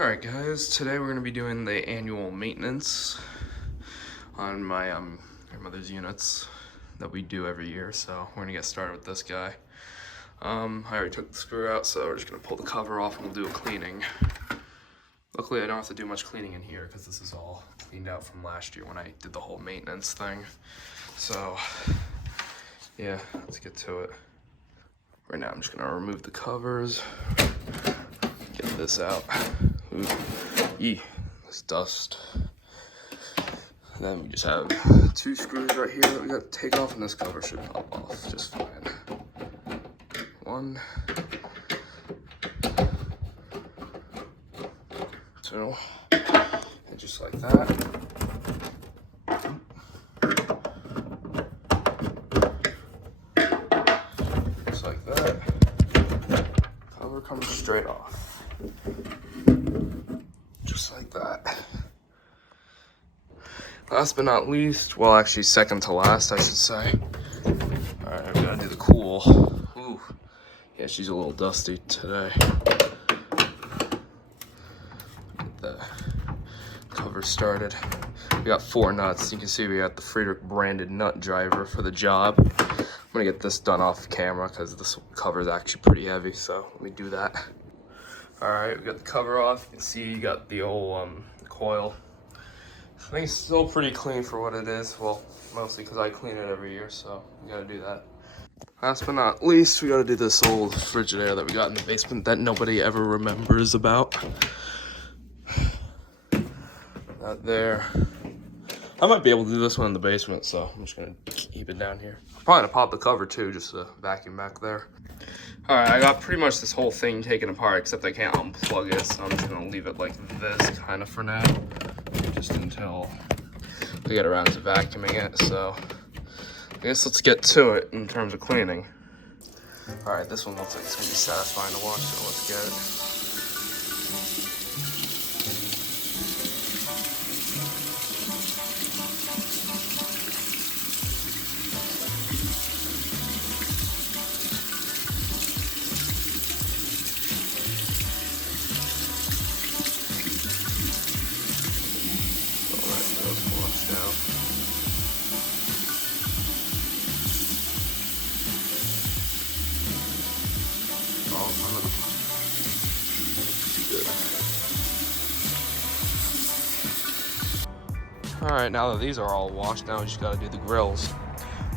Alright guys, today we're going to be doing the annual maintenance on my grandmother's units that we do every year, so we're going to get started with this guy. I already took the screw out, so we're just going to pull the cover off and we'll do a cleaning. Luckily I don't have to do much cleaning in here because this is all cleaned out from last year when I did the whole maintenance thing. So yeah, let's get to it. Right now I'm just going to remove the covers, get this out. Ooh, this dust. And then we just have 2 screws right here that we got to take off, and this cover should pop off just fine. 1, 2, and just like that. Just like that. Cover comes straight off. Just like that. Last but not least, well actually second to last I should say. Alright, we gotta do the cool. Ooh, yeah, she's a little dusty today. Get the cover started. We got 4 nuts. You can see we got the Friedrich branded nut driver for the job. I'm gonna get this done off camera because this cover is actually pretty heavy, so let me do that. Alright, we got the cover off. You can see you got the old coil. I think it's still pretty clean for what it is. Well, mostly because I clean it every year, so we gotta do that. Last but not least, we gotta do this old Frigidaire that we got in the basement that nobody ever remembers about. That there. I might be able to do this one in the basement, so I'm just gonna keep it down here. I'm probably gonna pop the cover too, just to vacuum back there. Alright, I got pretty much this whole thing taken apart, except I can't unplug it, so I'm just gonna leave it like this kind of for now. Just until we get around to vacuuming it, so I guess let's get to it in terms of cleaning. Alright, this one looks like it's gonna be satisfying to watch, so let's get it. Alright, now that these are all washed, now we just gotta do the grills.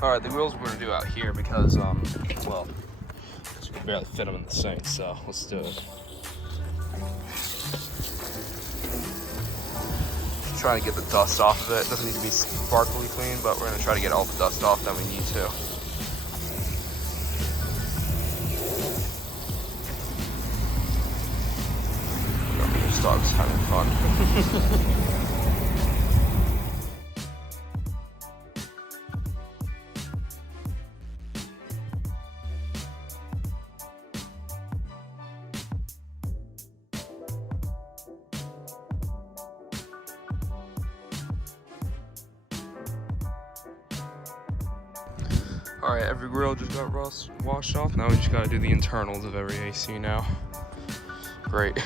Alright, the grills we're gonna do out here because, well, we can barely fit them in the sink, so let's do it. Just trying to get the dust off of it. It doesn't need to be sparkly clean, but we're gonna try to get all the dust off that we need to. This dog's having fun. Alright, every grill just got washed off. Now we just gotta do the internals of every AC now. Great.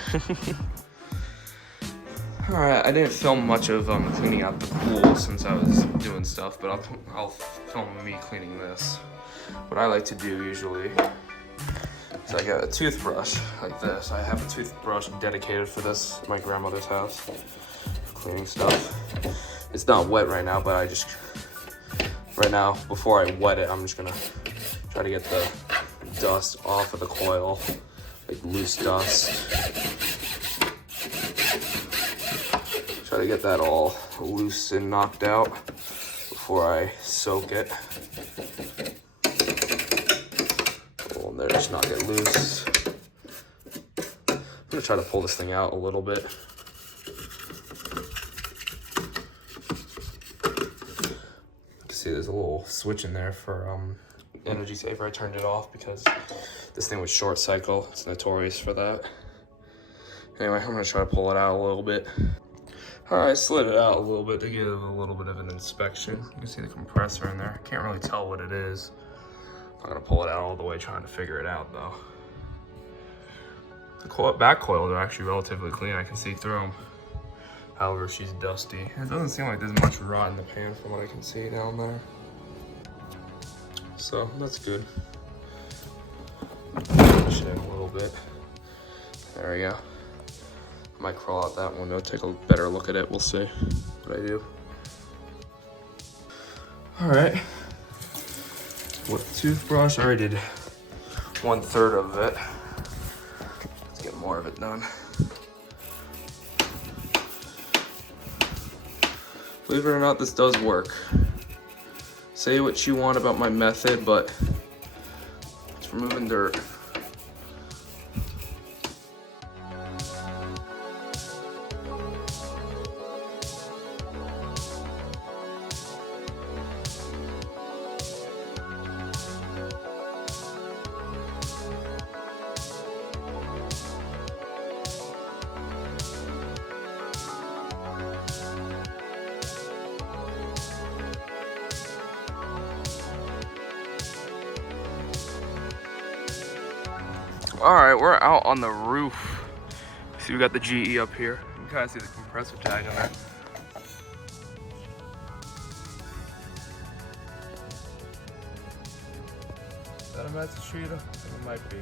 Alright, I didn't film much of cleaning out the pool since I was doing stuff, but I'll film me cleaning this. What I like to do usually is I get a toothbrush like this. I have a toothbrush dedicated for this at my grandmother's house for cleaning stuff. It's not wet right now, but right now, before I wet it, I'm just gonna try to get the dust off of the coil, like loose dust. Try to get that all loose and knocked out before I soak it. Oh, and there, just not get loose. I'm gonna try to pull this thing out a little bit. See, there's a little switch in there for energy saver. I turned it off because this thing was short cycle. It's notorious for that. Anyway, I'm gonna try to pull it out a little bit. All right, slid it out a little bit to give a little bit of an inspection. You can see the compressor in there. I can't really tell what it is. I'm not gonna pull it out all the way trying to figure it out though. The back coils are actually relatively clean. I can see through them. However, she's dusty. It doesn't seem like there's much rot in the pan from what I can see down there. So that's good. Push it in a little bit. There we go. I might crawl out that window, take a better look at it. We'll see what I do. All right. With the toothbrush, I already did 1/3 of it. Let's get more of it done. Believe it or not, this does work. Say what you want about my method, but it's removing dirt. All right, we're out on the roof. See, we got the GE up here. You can kind of see the compressor tag on there. Is that a Matsushita? It might be.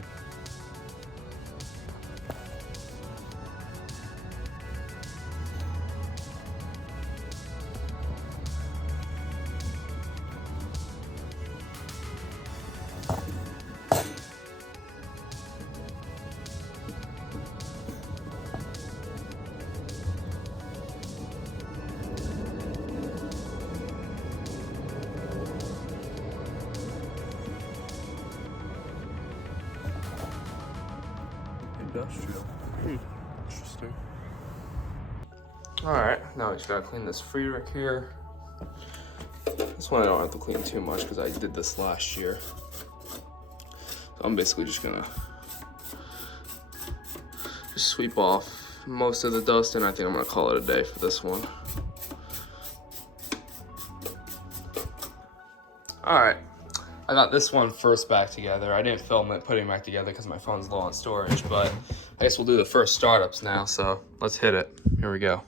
Industrial. Interesting. Alright, now we just gotta clean this Friedrich here. This one I don't have to clean too much because I did this last year. So I'm basically just gonna sweep off most of the dust, and I think I'm gonna call it a day for this one. Alright. I got this one first back together. I didn't film it putting it back together because my phone's low on storage, but I guess we'll do the first startups now, so let's hit it. Here we go.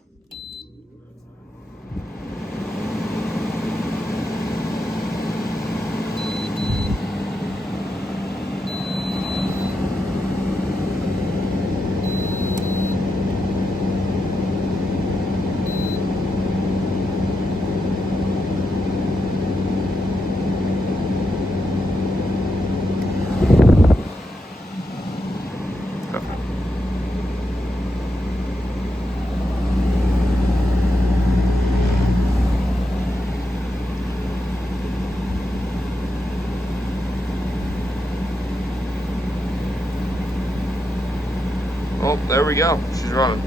Oh, there we go. She's running.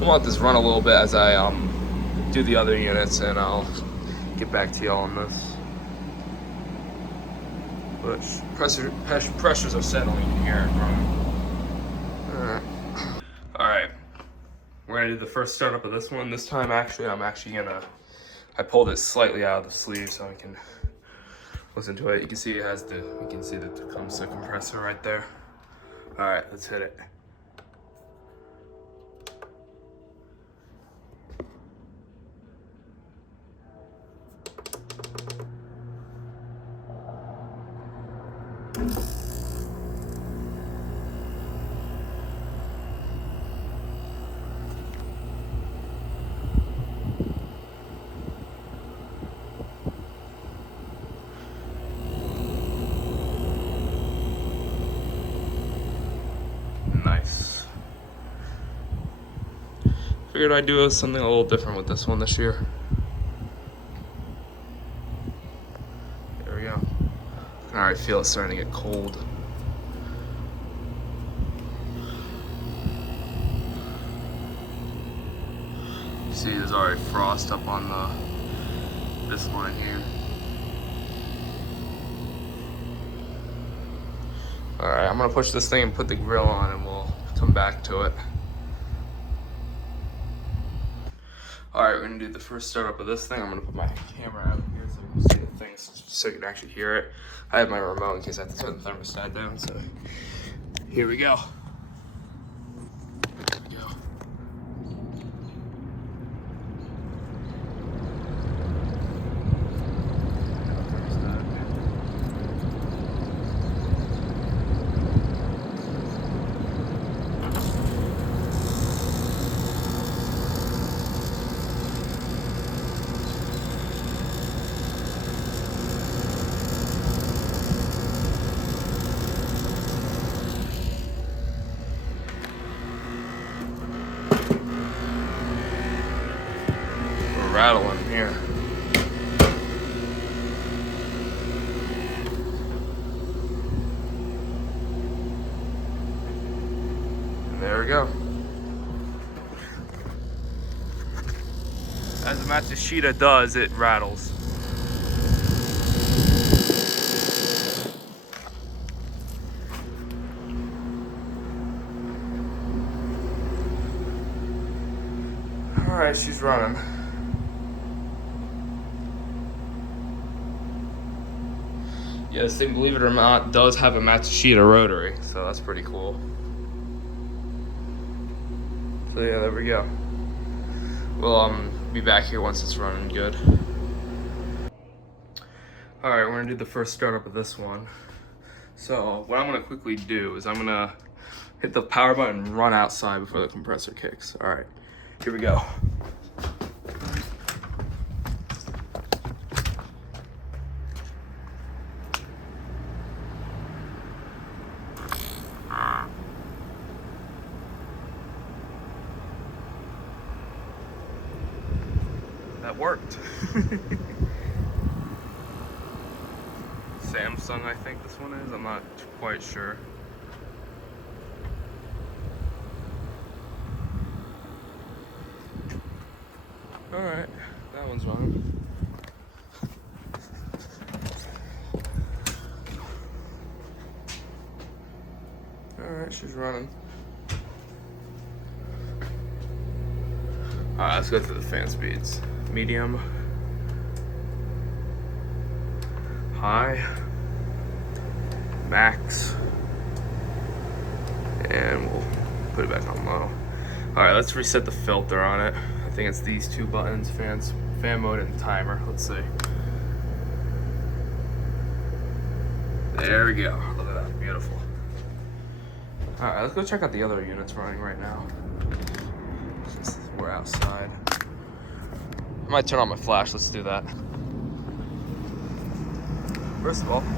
We'll let this run a little bit as I do the other units, and I'll get back to y'all on this. But pressures are settling in here. All right. We're gonna do the first startup of this one. This time, actually, I pulled it slightly out of the sleeve so I can listen to it. You can see it has you can see that there comes the compressor right there. All right, let's hit it. Nice. Figured I'd do something a little different with this one this year. There we go. I can already feel it starting to get cold. See, there's already frost up on this line here. All right, I'm gonna push this thing and put the grill on, and we'll come back to it. All right, we're gonna do the first startup of this thing. I'm gonna put my camera out here so you can see the things, so you can actually hear it. I have my remote in case I have to turn the thermostat down, so here we go. rattling here. And there we go. As the Matsushita does, it rattles. Alright, she's running. Yeah, this thing, believe it or not, does have a Matsushita rotary, so that's pretty cool. So yeah, there we go. We'll be back here once it's running good. Alright, we're gonna do the first startup of this one. So what I'm gonna quickly do is I'm gonna hit the power button and run outside before the compressor kicks. Alright, here we go. That worked. Samsung, I think this one is. I'm not quite sure. Alright, that one's running. Alright, she's running. Alright, let's go through the fan speeds. Medium, high, max, and we'll put it back on low. Alright, let's reset the filter on it. I think it's these two buttons, fan mode and timer. Let's see. There we go. Look at that, beautiful. Alright, let's go check out the other units running right now. Since we're outside. I might turn on my flash, let's do that. First of all, this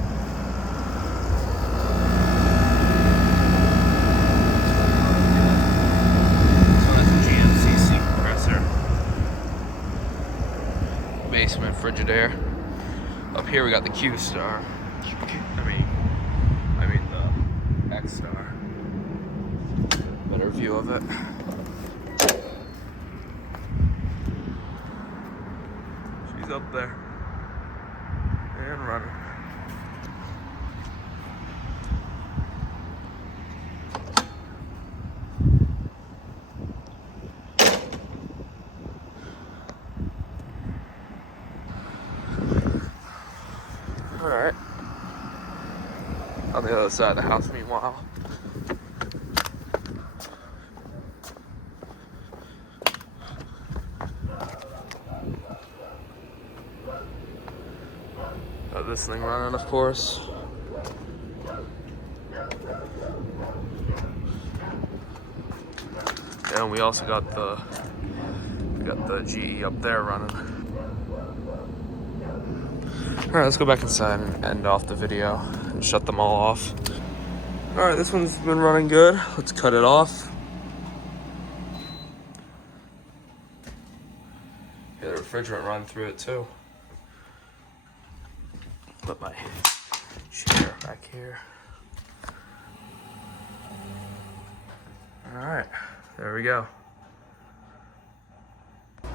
one has a GMCC compressor. Basement Frigidaire. Up here we got the Q Star. I mean the X Star. Better view of it. She's up there and running. All right. On the other side of the house, meanwhile. Got this thing running, of course. And we also got the GE up there running. All right, let's go back inside and end off the video and shut them all off. All right, this one's been running good. Let's cut it off. Yeah, the refrigerant run through it too. Put my chair back here. All right, there we go. All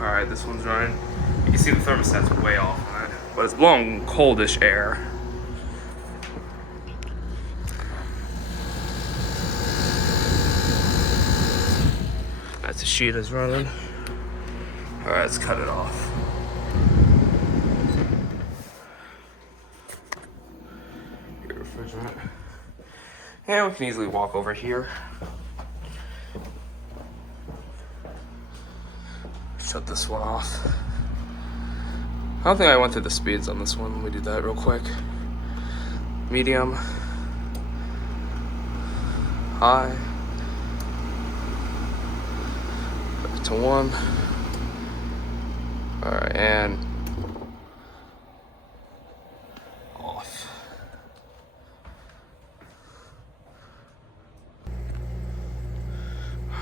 right, this one's running. You can see the thermostat's way off on it, but it's blowing coldish air. Matsushita's running. All right, let's cut it off. Your refrigerant. And we can easily walk over here. Shut this one off. I don't think I went through the speeds on this one. Let me do that real quick. Medium. High. Back to 1. Alright, and off.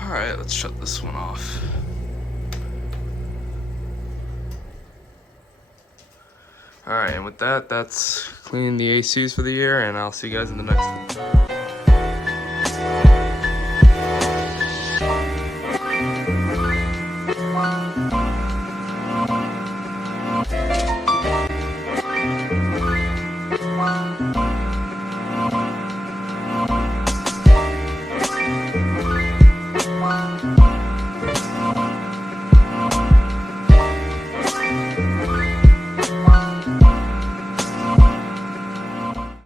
Alright, let's shut this one off. Alright, and with that, that's cleaning the ACs for the year, and I'll see you guys in the next one.